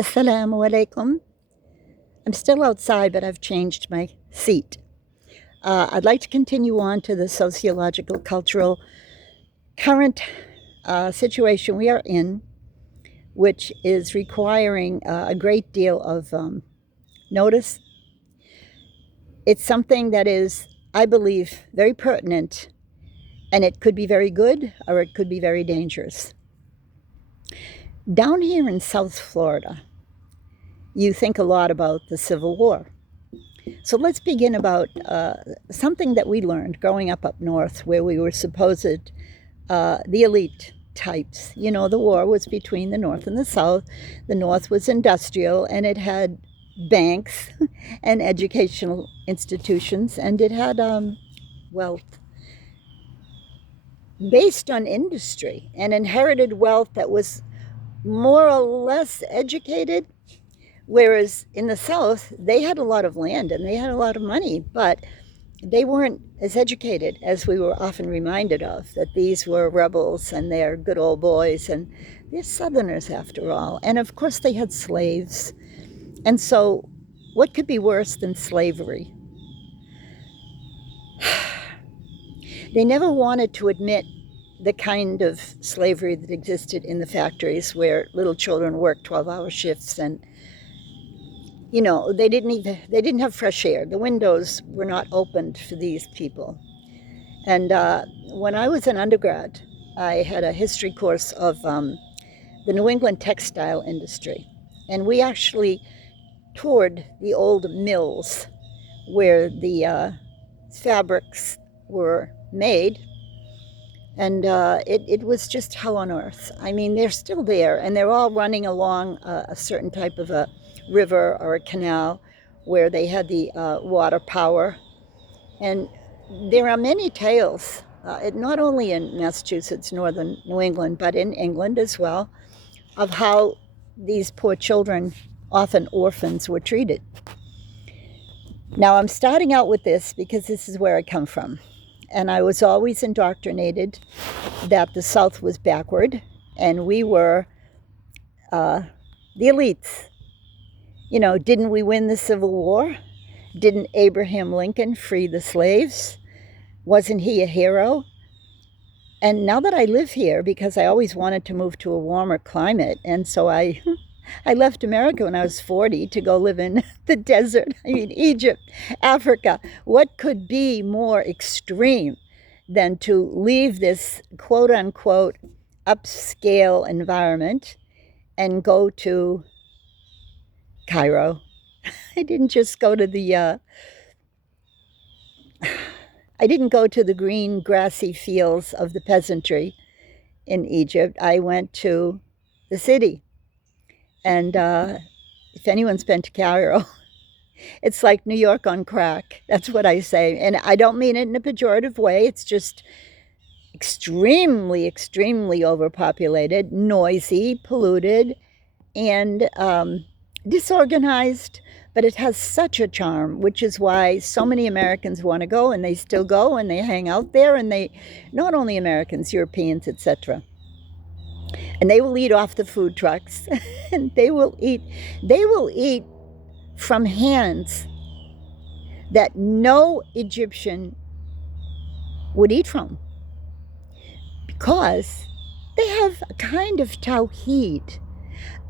Assalamu alaikum. I'm still outside, but I've changed my seat. I'd like to continue on to the sociological, cultural, current situation we are in, which is requiring a great deal of notice. It's something that is, I believe, very pertinent, and it could be very good or it could be very dangerous. Down here in South Florida, you think a lot about the Civil War. So let's begin about something that we learned growing up north, where we were supposed the elite types. You know, the war was between the North and the South. The North was industrial, and it had banks and educational institutions, and it had wealth based on industry and inherited wealth that was more or less educated. Whereas in the South, they had a lot of land and they had a lot of money, but they weren't as educated as we were often reminded of, that these were rebels and they're good old boys and they're Southerners after all. And of course, they had slaves. And so, what could be worse than slavery? They never wanted to admit the kind of slavery that existed in the factories where little children worked 12-hour shifts, and they didn't have fresh air. The windows were not opened for these people. And when I was an undergrad, I had a history course of the New England textile industry, and we actually toured the old mills where the fabrics were made. And it was just hell on earth. I mean, they're still there, and they're all running along a certain type of a river or a canal where they had the water power. And there are many tales, not only in Massachusetts, northern New England, but in England as well, of how these poor children, often orphans, were treated. Now, I'm starting out with this because this is where I come from. And I was always indoctrinated that the South was backward and we were the elites. Didn't we win the Civil War? Didn't Abraham Lincoln free the slaves? Wasn't he a hero? And now that I live here, because I always wanted to move to a warmer climate, and so I left America when I was 40 to go live in the desert. Egypt, Africa. What could be more extreme than to leave this quote unquote upscale environment and go to Cairo? I didn't just go to I didn't go to the green, grassy fields of the peasantry in Egypt. I went to the city. And if anyone's been to Cairo, it's like New York on crack. That's what I say. And I don't mean it in a pejorative way. It's just extremely, extremely overpopulated, noisy, polluted, and disorganized. But it has such a charm, which is why so many Americans want to go, and they still go, and they hang out there, and they, not only Americans, Europeans, etc. And they will eat off the food trucks, and they will eat from hands that no Egyptian would eat from, because they have a kind of tawheed.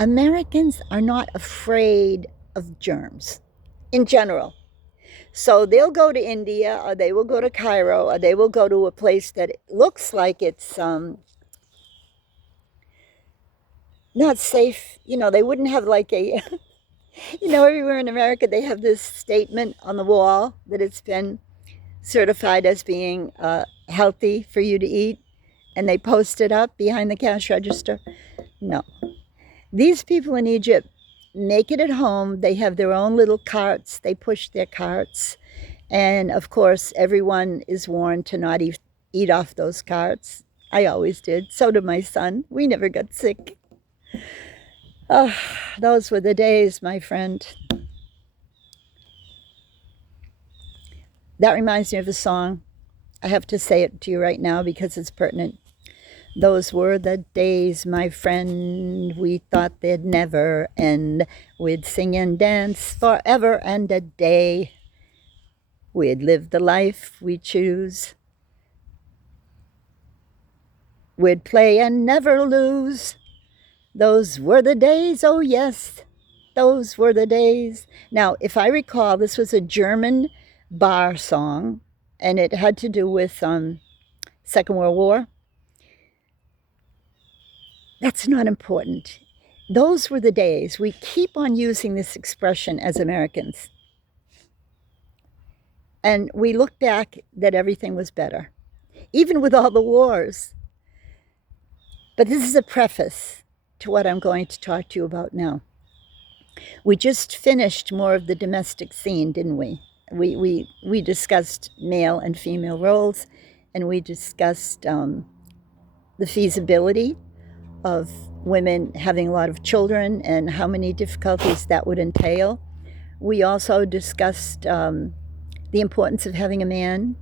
Americans are not afraid of germs in general. So they'll go to India, or they will go to Cairo, or they will go to a place that looks like it's not safe. They wouldn't have like a everywhere in America they have this statement on the wall that it's been certified as being healthy for you to eat, and they post it up behind the cash register. No. These people in Egypt make it at home. They have their own little carts. They push their carts. And of course, everyone is warned to not eat off those carts. I always did. So did my son. We never got sick. Oh, those were the days, my friend. That reminds me of a song. I have to say it to you right now because it's pertinent. Those were the days, my friend, we thought they'd never end. We'd sing and dance forever and a day. We'd live the life we choose. We'd play and never lose. Those were the days, oh yes, those were the days. Now, if I recall, this was a German bar song, and it had to do with Second World War. That's not important. Those were the days. We keep on using this expression as Americans. And we look back that everything was better, even with all the wars. But this is a preface to what I'm going to talk to you about now. We just finished more of the domestic scene, didn't we? We discussed male and female roles, and we discussed the feasibility of women having a lot of children and how many difficulties that would entail. We also discussed the importance of having a man,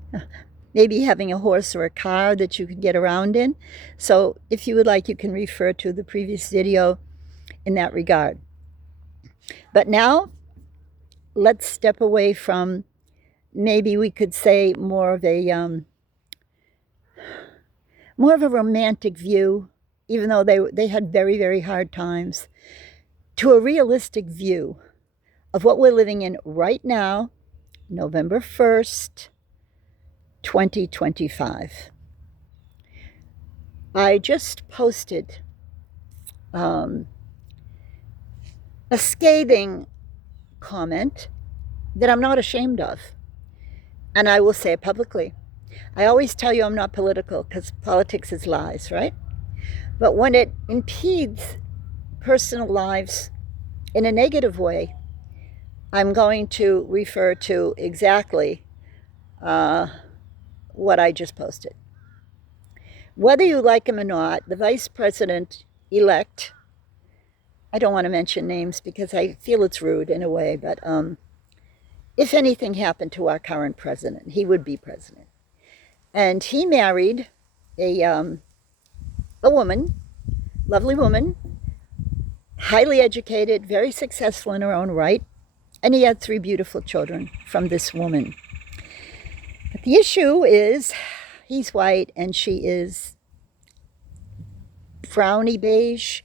maybe having a horse or a car that you could get around in. So if you would like, you can refer to the previous video in that regard. But now, let's step away from, maybe we could say, more of a romantic view, even though they had very, very hard times, to a realistic view of what we're living in right now, November 1st, 2025. I just posted a scathing comment that I'm not ashamed of, and I will say it publicly. I always tell you I'm not political because politics is lies, right? But when it impedes personal lives in a negative way, I'm going to refer to exactly what I just posted. Whether you like him or not, the vice president-elect, I don't want to mention names because I feel it's rude in a way, but if anything happened to our current president, he would be president. And he married a woman, lovely woman, highly educated, very successful in her own right, and he had 3 beautiful children from this woman. But the issue is, he's white and she is browny beige.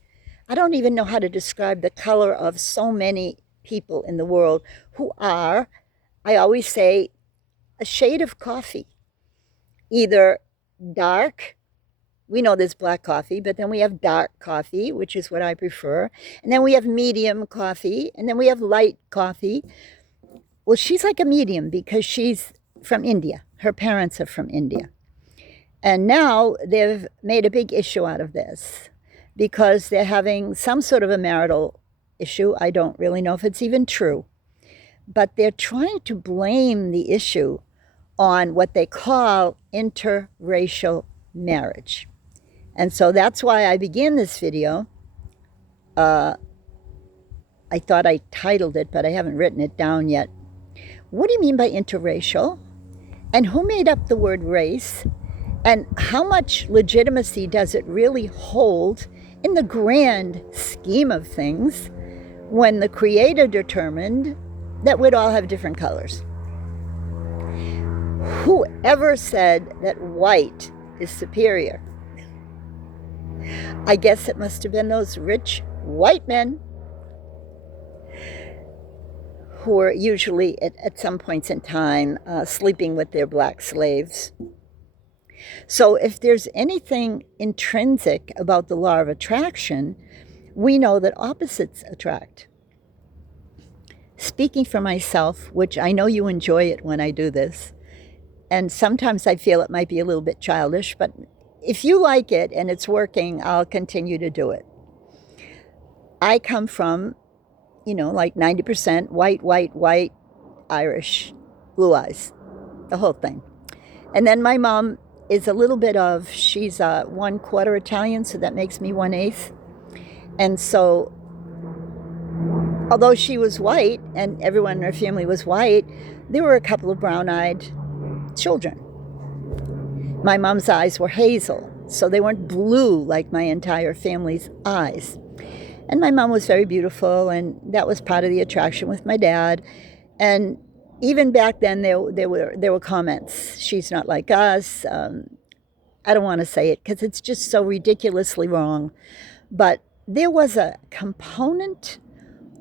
I don't even know how to describe the color of so many people in the world who are, I always say, a shade of coffee. Either dark, we know there's black coffee, but then we have dark coffee, which is what I prefer. And then we have medium coffee, and then we have light coffee. Well, she's like a medium because she's from India. Her parents are from India. And now they've made a big issue out of this because they're having some sort of a marital issue. I don't really know if it's even true. But they're trying to blame the issue on what they call interracial marriage. And so that's why I began this video. I thought I titled it, but I haven't written it down yet. What do you mean by interracial? And who made up the word race? And how much legitimacy does it really hold in the grand scheme of things when the Creator determined that we'd all have different colors? Whoever said that white is superior? I guess it must have been those rich white men who were usually at some points in time sleeping with their black slaves. So if there's anything intrinsic about the law of attraction, we know that opposites attract. Speaking for myself, which I know you enjoy it when I do this, and sometimes I feel it might be a little bit childish, but if you like it and it's working, I'll continue to do it. I come from, like 90% white, Irish, blue eyes, the whole thing. And then my mom is a little bit of, she's 1/4 Italian, so that makes me 1/8. And so, although she was white and everyone in her family was white, there were a couple of brown-eyed children. My mom's eyes were hazel, so they weren't blue like my entire family's eyes. And my mom was very beautiful, and that was part of the attraction with my dad. And even back then, there were comments. She's not like us. I don't want to say it because it's just so ridiculously wrong. But there was a component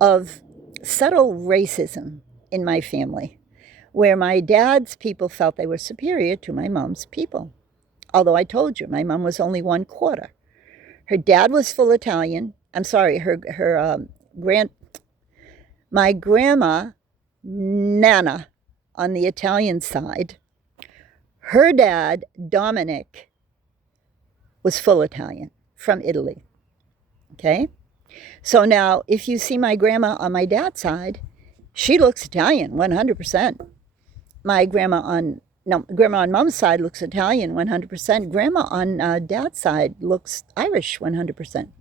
of subtle racism in my family where my dad's people felt they were superior to my mom's people. Although I told you, my mom was only 1/4. Her dad was full Italian. I'm sorry, my grandma, Nana, on the Italian side, her dad, Dominic, was full Italian from Italy. Okay? So now, if you see my grandma on my dad's side, she looks Italian, 100%. My grandma on mom's side looks Italian, 100%. Grandma on dad's side looks Irish, 100%.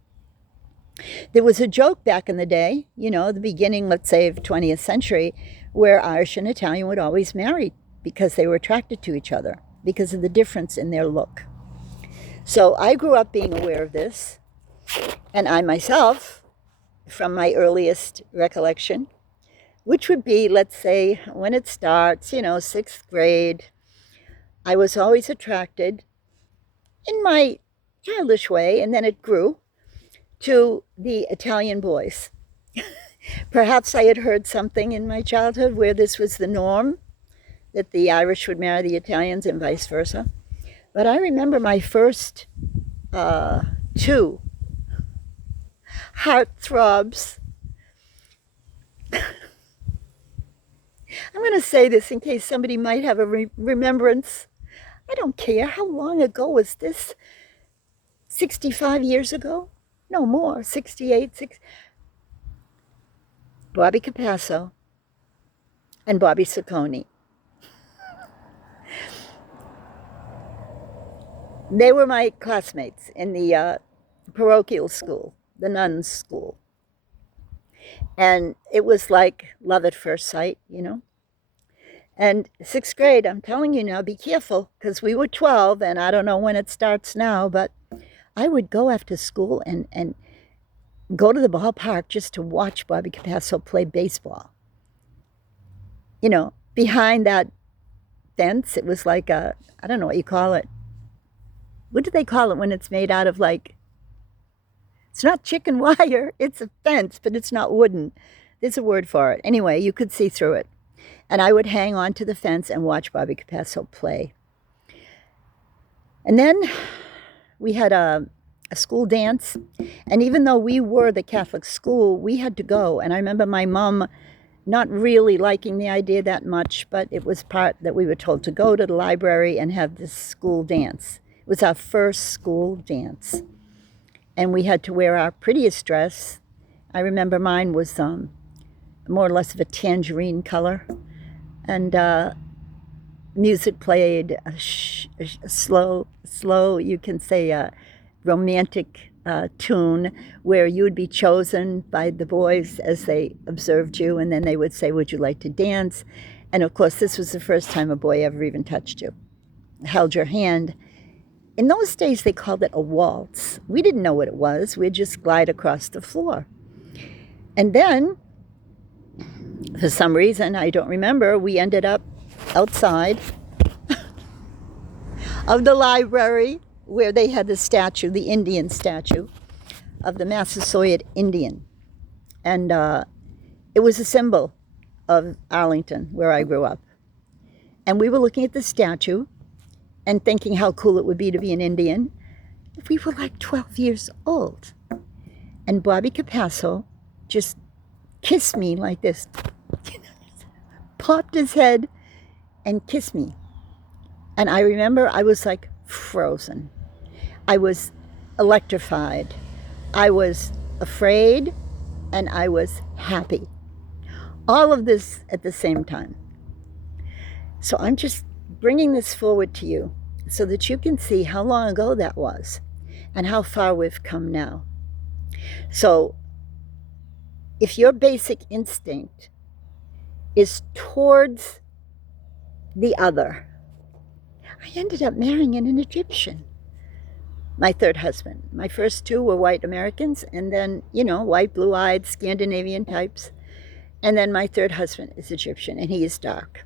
There was a joke back in the day, the beginning, let's say, of 20th century, where Irish and Italian would always marry because they were attracted to each other because of the difference in their look. So I grew up being aware of this, and I myself, from my earliest recollection, which would be, let's say, when it starts, 6th grade, I was always attracted in my childish way, and then it grew to the Italian boys. Perhaps I had heard something in my childhood where this was the norm, that the Irish would marry the Italians and vice versa. But I remember my first 2 heartthrobs. I'm going to say this in case somebody might have a remembrance. I don't care. How long ago was this? 65 years ago? No more. 68. Bobby Capasso and Bobby Ciccone. They were my classmates in the parochial school, the nuns' school. And it was like love at first sight, And 6th grade, I'm telling you now, be careful, because we were 12, and I don't know when it starts now, but I would go after school and go to the ballpark just to watch Bobby Capasso play baseball. Behind that fence, it was like I don't know what you call it. What do they call it when it's made out of it's not chicken wire, it's a fence, but it's not wooden. There's a word for it. Anyway, you could see through it. And I would hang on to the fence and watch Bobby Capasso play. And then we had a school dance. And even though we were the Catholic school, we had to go. And I remember my mom not really liking the idea that much, but it was part that we were told to go to the library and have this school dance. It was our first school dance. And we had to wear our prettiest dress. I remember mine was more or less of a tangerine color. And music played a slow, you can say a romantic tune where you would be chosen by the boys as they observed you, and then they would say, would you like to dance? And of course, this was the first time a boy ever even touched you, held your hand. In those days, they called it a waltz. We didn't know what it was. We'd just glide across the floor. And then, for some reason, I don't remember, we ended up outside of the library where they had the statue, the Indian statue of the Massasoit Indian. And it was a symbol of Arlington, where I grew up. And we were looking at the statue and thinking how cool it would be to be an Indian. We were like 12 years old. And Bobby Capasso just kissed me like this, popped his head and kissed me. And I remember I was like frozen. I was electrified. I was afraid and I was happy. All of this at the same time. So I'm just bringing this forward to you so that you can see how long ago that was and how far we've come now. So if your basic instinct is towards the other, I ended up marrying an Egyptian. my third husband. My first two were white Americans, and then, white, blue-eyed, Scandinavian types. And then my third husband is Egyptian, and he is dark,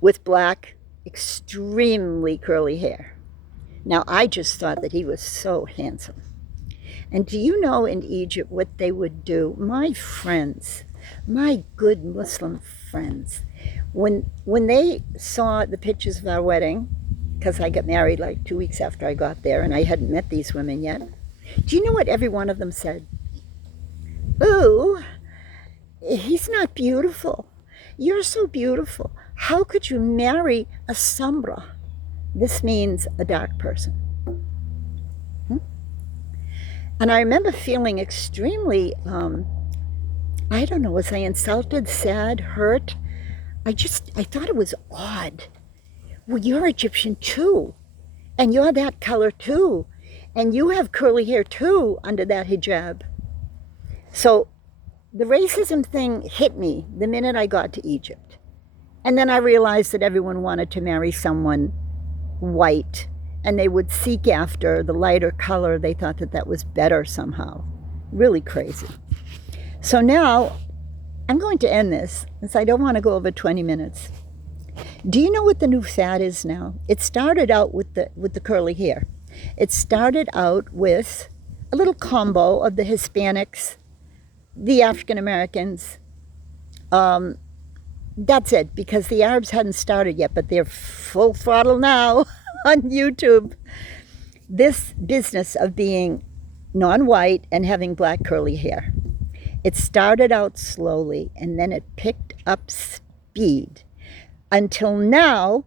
with black, extremely curly hair. Now, I just thought that he was so handsome. And do you know in Egypt what they would do? My friends, my good Muslim friends, when they saw the pictures of our wedding, because I got married like 2 weeks after I got there, and I hadn't met these women yet, do you know what every one of them said? Ooh, he's not beautiful. You're so beautiful. How could you marry a Samra? This means a dark person. And I remember feeling extremely, I don't know, was I insulted, sad, hurt? I thought it was odd. Well, you're Egyptian too, and you're that color too, and you have curly hair too under that hijab. So the racism thing hit me the minute I got to Egypt. And then I realized that everyone wanted to marry someone white, and they would seek after the lighter color. They thought that that was better somehow. Really crazy. So now I'm going to end this, since I don't want to go over 20 minutes. Do you know what the new fad is now? It started out with the curly hair. It started out with a little combo of the Hispanics, the African Americans. That's it, because the Arabs hadn't started yet, but they're full throttle now on YouTube. This business of being non-white and having black curly hair. It started out slowly, and then it picked up speed. Until now,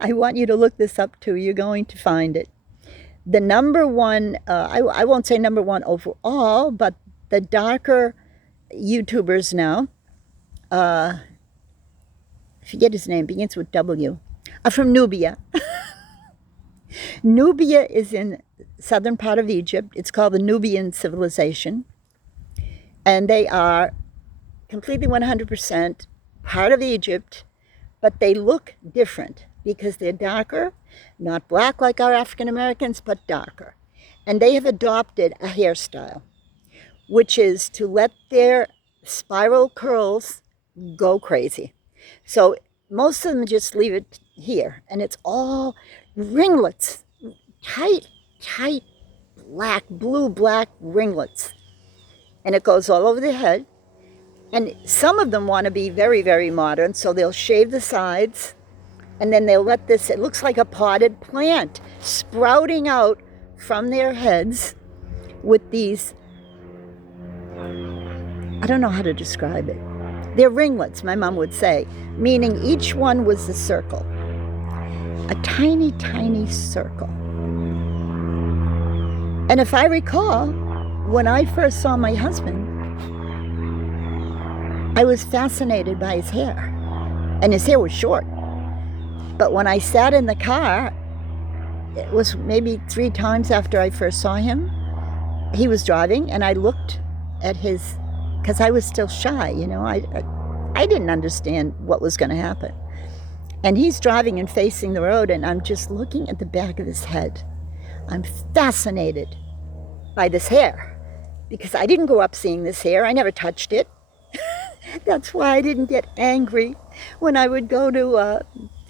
I want you to look this up too. You're going to find it. The number one, I won't say number one overall, but the darker YouTubers now, I forget his name, begins with W, are from Nubia. Nubia is in southern part of Egypt. It's called the Nubian civilization. And they are completely 100% part of Egypt, but they look different because they're darker, not black like our African Americans, but darker. And they have adopted a hairstyle, which is to let their spiral curls go crazy. So most of them just leave it here, and it's all ringlets, tight, blue-black ringlets. And it goes all over their head. And some of them want to be very, very modern, so they'll shave the sides, and then they'll let this, it looks like a potted plant, sprouting out from their heads with these, I don't know how to describe it. They're ringlets, my mom would say, meaning each one was a circle. A tiny, tiny circle. And if I recall, when I first saw my husband, I was fascinated by his hair. And his hair was short. But when I sat in the car, it was maybe 3 times after I first saw him, he was driving, and I looked at his, because I was still shy, I didn't understand what was going to happen. And he's driving and facing the road, and I'm just looking at the back of his head. I'm fascinated by this hair, because I didn't grow up seeing this hair. I never touched it. That's why I didn't get angry when I would go to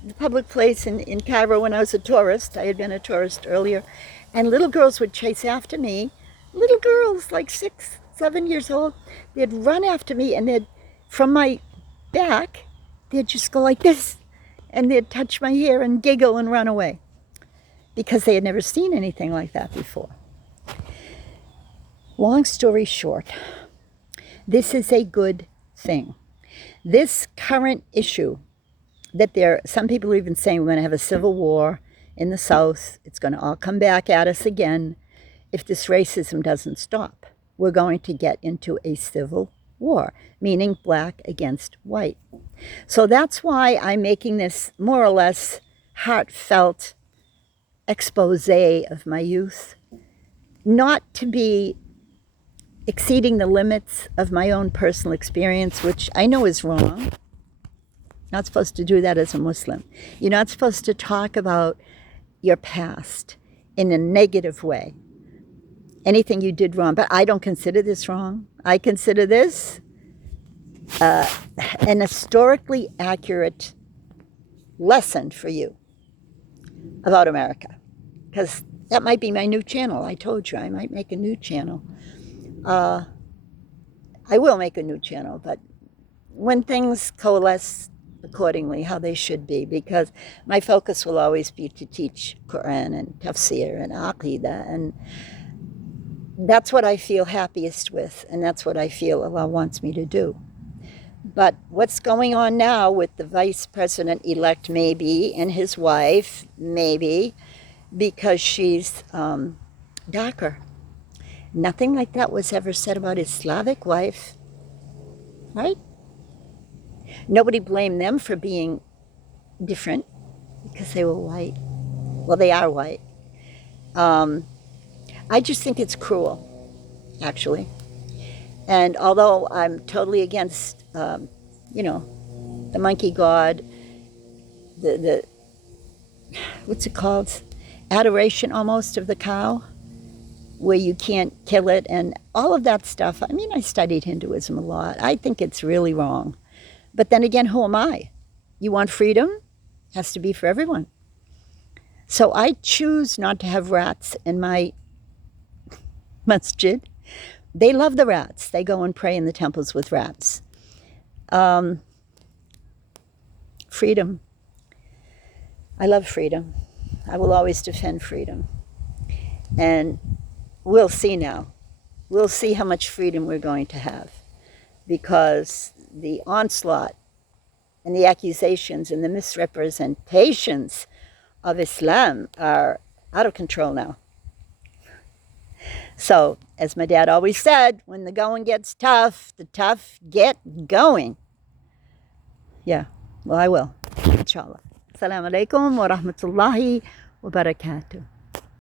the public place in Cairo when I was a tourist. I had been a tourist earlier. And little girls would chase after me. Little girls, like 6, 7 years old. They'd run after me, and they'd, from my back, they'd just go like this. And they'd touch my hair and giggle and run away, because they had never seen anything like that before. Long story short, this is a good thing. This current issue that some people are even saying we're going to have a civil war in the South. It's going to all come back at us again. If this racism doesn't stop, we're going to get into a civil war, meaning black against white. So that's why I'm making this more or less heartfelt expose of my youth, not to be exceeding the limits of my own personal experience, which I know is wrong. Not supposed to do that as a Muslim. You're not supposed to talk about your past. in a negative way. Anything you did wrong, but I don't consider this wrong. I consider this an historically accurate lesson for you about America, because that might be my new channel. I told you I might make a new channel. I will make a new channel, but when things coalesce accordingly, how they should be, because my focus will always be to teach Quran and tafsir and aqidah, and that's what I feel happiest with, and that's what I feel Allah wants me to do. But what's going on now with the vice president-elect, maybe, and his wife, maybe, because she's darker. Nothing like that was ever said about his Slavic wife, right? Nobody blamed them for being different because they were white. Well, they are white. I just think it's cruel, actually. And although I'm totally against, the monkey god, the what's it called? Adoration almost of the cow, where you can't kill it and all of that stuff. I mean, I studied Hinduism a lot. I think it's really wrong. But then again, who am I? You want freedom? Has to be for everyone. So I choose not to have rats in my masjid. They love the rats. They go and pray in the temples with rats. Freedom. I love freedom. I will always defend freedom. And we'll see now. We'll see how much freedom we're going to have, because the onslaught and the accusations and the misrepresentations of Islam are out of control now. So, as my dad always said, when the going gets tough, the tough get going. Yeah, well, I will, inshallah. Assalamu alaikum wa rahmatullahi wa barakatuh.